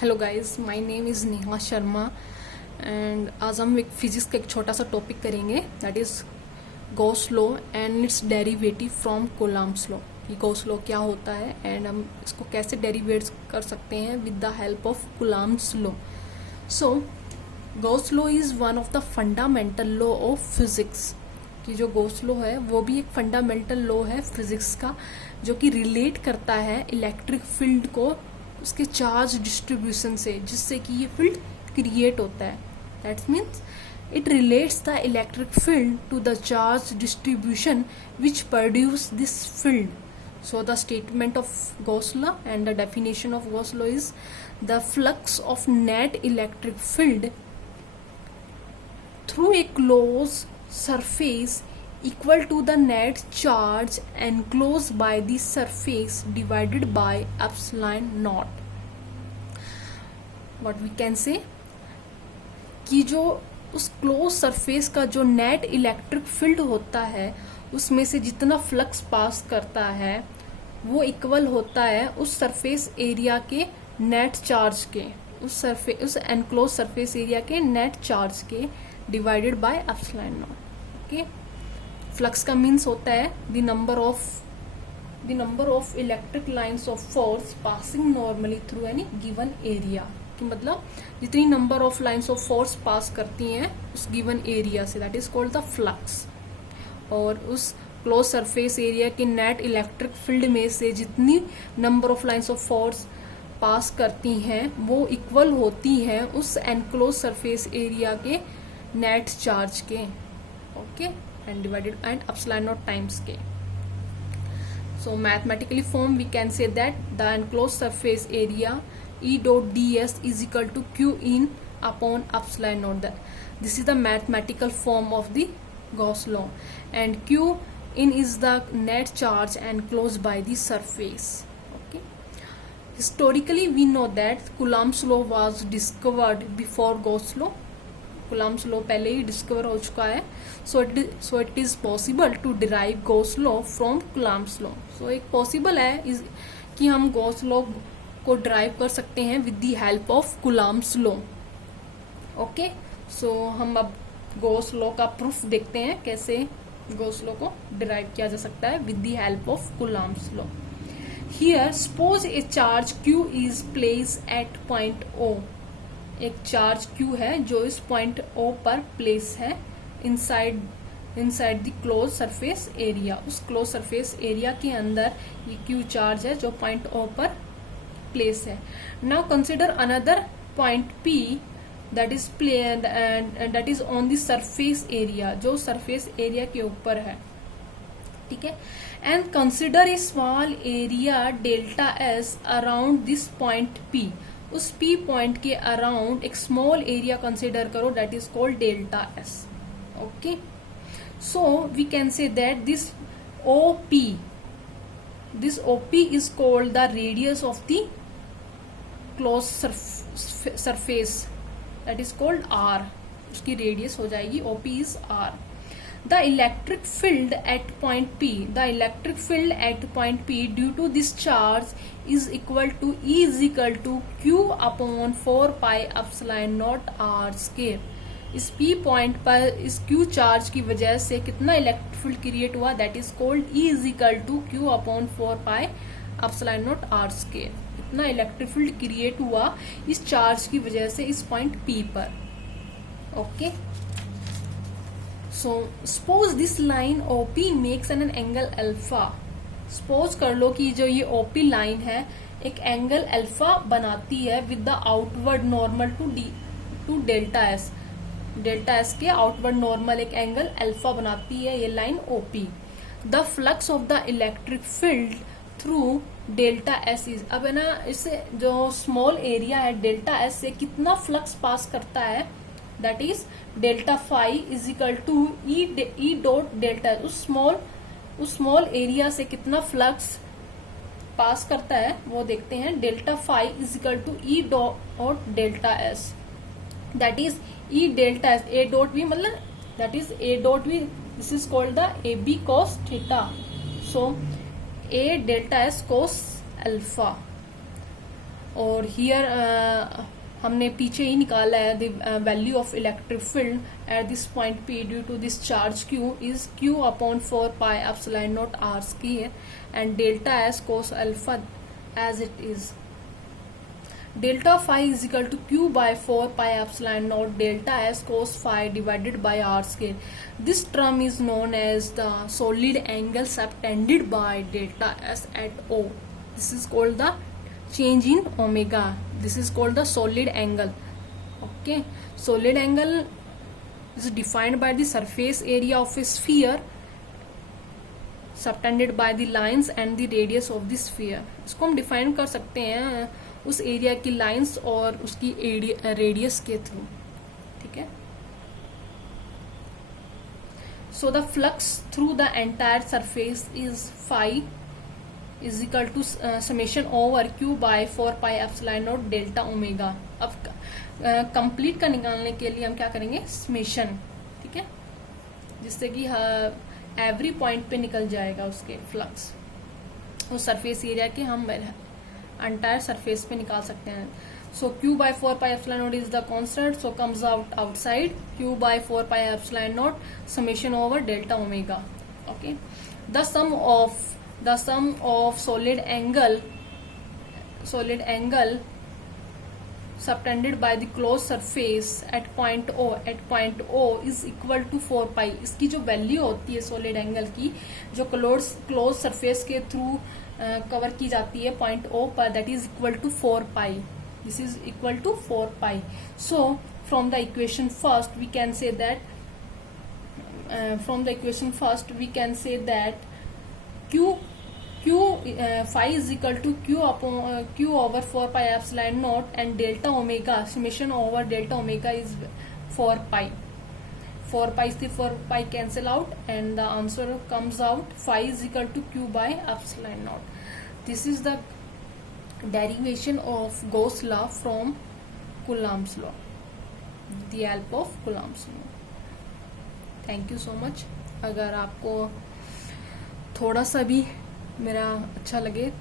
Hello guys, my name is Neha Sharma and आज हम एक फिजिक्स का एक छोटा सा टॉपिक करेंगे that is Gauss law and it's derivative from Coulomb's law. कि गॉस लॉ क्या होता है एंड हम इसको कैसे डेरिवेट कर सकते हैं with the help of Coulomb's law. So Gauss law is one of the fundamental law of physics. कि जो गॉस लॉ है वो भी एक फंडामेंटल लॉ है फिजिक्स का, जो कि रिलेट करता है इलेक्ट्रिक फील्ड को उसके चार्ज डिस्ट्रीब्यूशन से, जिससे कि ये फील्ड क्रिएट होता है। That means it relates the electric field to the charge distribution which produce this field. So the statement of Gauss law and the definition of Gauss law is the flux of net electric field through a closed surface equal to the net charge enclosed by the surface divided by epsilon naught. What we can say कि जो उस close surface का जो net electric field होता है उसमें से जितना फ्लक्स पास करता है वो इक्वल होता है उस सरफेस एरिया के नेट चार्ज के, उस एनक्लोज सरफेस एरिया के नेट चार्ज के divided by epsilon not. Okay, flux का मीन्स होता है the number of electric lines of force passing normally through any given area. कि मतलब जितनी number of lines of force pass करती हैं उस गिवन एरिया से, that is called the flux. और उस क्लोज सरफेस एरिया के नेट इलेक्ट्रिक फील्ड में से जितनी number of lines of force pass करती हैं वो इक्वल होती हैं उस एनक्लोज सरफेस एरिया के नेट चार्ज के। Okay, and divided and epsilon not times के। So mathematically form we can say that the enclosed surface area E dot ds is equal to Q in upon epsilon naught. This is the mathematical form of the Gauss law, and Q in is the net charge enclosed by the surface. Okay. Historically we know that Coulomb's law was discovered before Gauss law. Coulomb's law पहले ही discover हो चुका है। So it is possible to derive Gauss law from Coulomb's law. So एक possible है कि हम Gauss law को derive कर सकते हैं with the help of Coulomb's law. Okay, so हम अब गॉस लॉ का प्रूफ देखते हैं कैसे गॉस लॉ को डिराइव किया जा सकता है with the help of Coulomb's law. Here suppose A charge Q is place at point O. एक चार्ज Q है जो इस पॉइंट O पर प्लेस है inside the close surface area. उस क्लोज सरफेस एरिया के अंदर ये Q चार्ज है जो पॉइंट O पर प्लेस है। Now consider another point P that is on the surface area, जो सरफेस एरिया के ऊपर है। ठीक है, and consider a small area delta S around this point P. उस P पॉइंट के अराउंड एक स्मॉल एरिया कंसिडर करो that is called delta S. Okay, so we can say that this OP is called the radius of the close surface, that is called R. उसकी radius हो जाएगी OP is R. The electric field at point P due to this charge is equal to E is equal to Q upon 4 pi epsilon naught R square. इस P point पर इस Q charge की वजह से कितना electric field create हुआ, that is called E is equal to Q upon 4 pi epsilon naught R square. इतना electric field create हुआ इस चार्ज की वजह से इस पॉइंट P पर. Okay, so suppose this line OP makes an angle alpha. Suppose कर लो कि जो ये OP लाइन है एक एंगल अल्फा बनाती है with the outward normal to delta S. Delta S के आउटवर्ड नॉर्मल एक एंगल अल्फा बनाती है ये line OP. The flux of the electric field through delta S is, अब है ना इससे जो स्मॉल एरिया है डेल्टा एस से कितना फ्लक्स पास करता है, that is delta phi is equal to E dot delta. उस स्मॉल एरिया से कितना फ्लक्स पास करता है वो देखते हैं. Delta phi is equal to E dot delta S, that is E delta S. A dot B मतलब that is A dot B, this is called the AB cos theta. So A delta S cos alpha. और here हमने पीछे ही निकाला है the value of electric field at this point P due to this charge Q is Q upon 4 pi epsilon naught R square and delta S cos alpha as it is. Delta phi is equal to Q by 4 pi epsilon naught delta S cos phi divided by R square. This term is known as the solid angle subtended by delta S at O. This is called the change in omega. This is called the solid angle. Okay, solid angle is defined by the surface area of a sphere subtended by the lines and the radius of the sphere. इसको हम define कर सकते हैं उस area की lines और उसकी radius के थ्रू. ठीक है. So the flux through the entire surface is phi is equal to summation over Q by 4 pi epsilon naught delta omega. अब कंप्लीट का निकालने के लिए हम क्या करेंगे, समेशन. ठीक है, जिससे कि एवरी पॉइंट पे निकल जाएगा उसके फ्लक्स. उस सरफेस एरिया के हम एंटायर सरफेस पे निकाल सकते हैं. सो Q by 4 pi epsilon naught is the constant, so comes out outside Q by 4 pi epsilon naught summation over delta omega. Okay, the sum of solid angle subtended by the closed surface at point O is equal to 4 pi. इसकी जो value होती है solid angle की, जो close surface के through cover की जाती है पॉइंट O पर, that is equal to 4 pi. This is equal to 4 pi. So from the equation first we can say that phi is equal to Q over 4 pi epsilon naught and delta omega summation over delta omega is 4 pi. 4 pi से 4 pi cancel out and the answer comes out phi is equal to Q by epsilon naught. This is the derivation of Gauss law from Coulomb's law, with the help of Coulomb's law. Thank you so much. अगर आपको थोड़ा सा भी मेरा अच्छा लगे